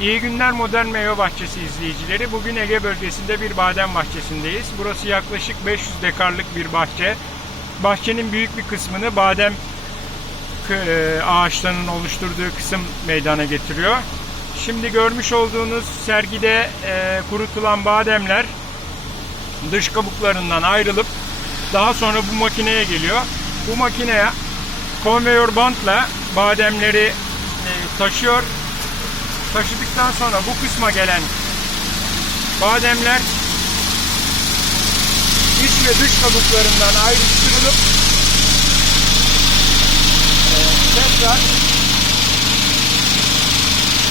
İyi günler Modern Meyve Bahçesi izleyicileri. Bugün Ege bölgesinde bir badem bahçesindeyiz. Burası yaklaşık 500 dekarlık bir bahçe. Bahçenin büyük bir kısmını badem e, ağaçlarının oluşturduğu kısım meydana getiriyor. Şimdi görmüş olduğunuz sergide e, kurutulan bademler dış kabuklarından ayrılıp daha sonra bu makineye geliyor. Bu makineye konveyör bantla bademleri e, taşıyor. Taşıdıktan sonra bu kısma gelen bademler iç ve dış kabuklarından ayrıştırılıp e, tekrar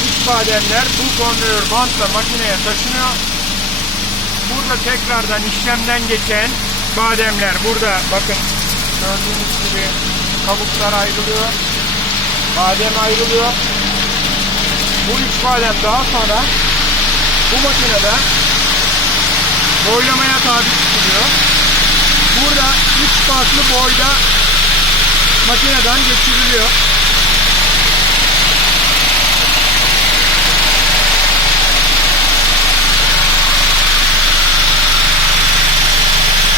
iç bademler bu konveyör bantla makineye taşınıyor. Burada tekrardan işlemden geçen bademler burada bakın gördüğünüz gibi kabuklar ayrılıyor. Badem ayrılıyor. Bu üç badem daha sonra bu makinede boylamaya tabi tutuluyor. Burada üç farklı boyda makineden geçiriliyor.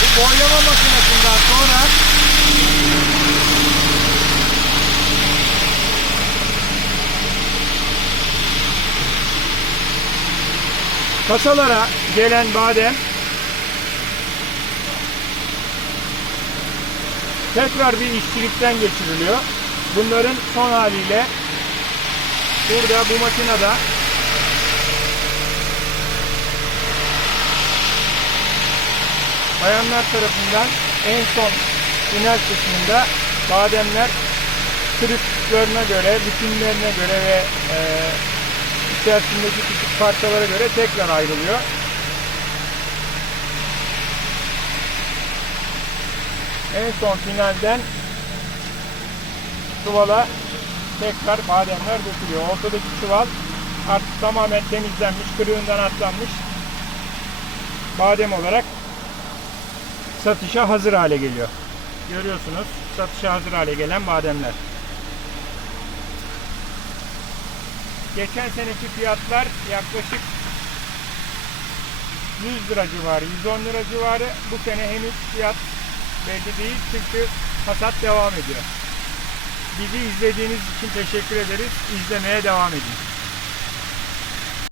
Bu boyama makinesinden sonra kasalara gelen badem tekrar bir işçilikten geçiriliyor. Bunların son haliyle burada bu makinede bayanlar tarafından en son final kısmında bademler kırıklıklarına göre, bütünlerine göre ve e, içerisindeki küçük parçalara göre tekrar ayrılıyor. En son finalden çuvala tekrar bademler dökülüyor. Ortadaki çuval artık tamamen temizlenmiş, kırığından atlanmış badem olarak satışa hazır hale geliyor. Görüyorsunuz satışa hazır hale gelen bademler. Geçen seneki fiyatlar yaklaşık 100 lira civarı, 110 lira civarı. Bu sene henüz fiyat belli değil çünkü hasat devam ediyor. Bizi izlediğiniz için teşekkür ederiz. İzlemeye devam edin.